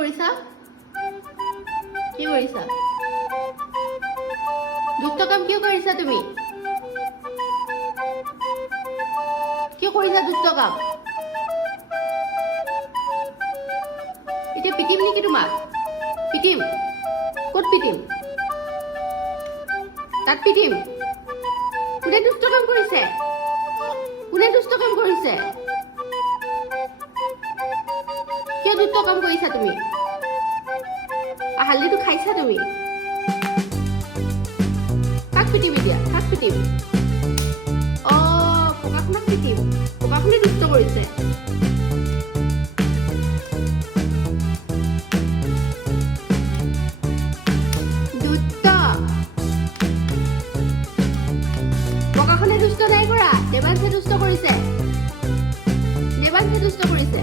কৰিছা? কি কৰিছা? দুষ্ট কাম কিয় কৰিছা তুমি? কিয় কৰিছা দুষ্ট কাম? এতিয়া পিটিম নেকি তোমাক? পিটিম? ক'ত পিটিম? তাত পিটিম? কোনে দুষ্ট কাম কৰিছে? কোনে দুষ্ট কাম কৰিছে? কিয় দুষ্ট কাম কৰিছা তুমি? হালধিটো খাইছা তুমি? কাক পিটিম এতিয়া? কাক পিটিম? পকাখনক পিটিম। পকাখনে দুষ্ট কৰিছে। দুষ্ট। পকাখনে দুষ্ট নাই কৰা। দেৱাংশে দুষ্ট কৰিছে। দেৱাংশে দুষ্ট কৰিছে।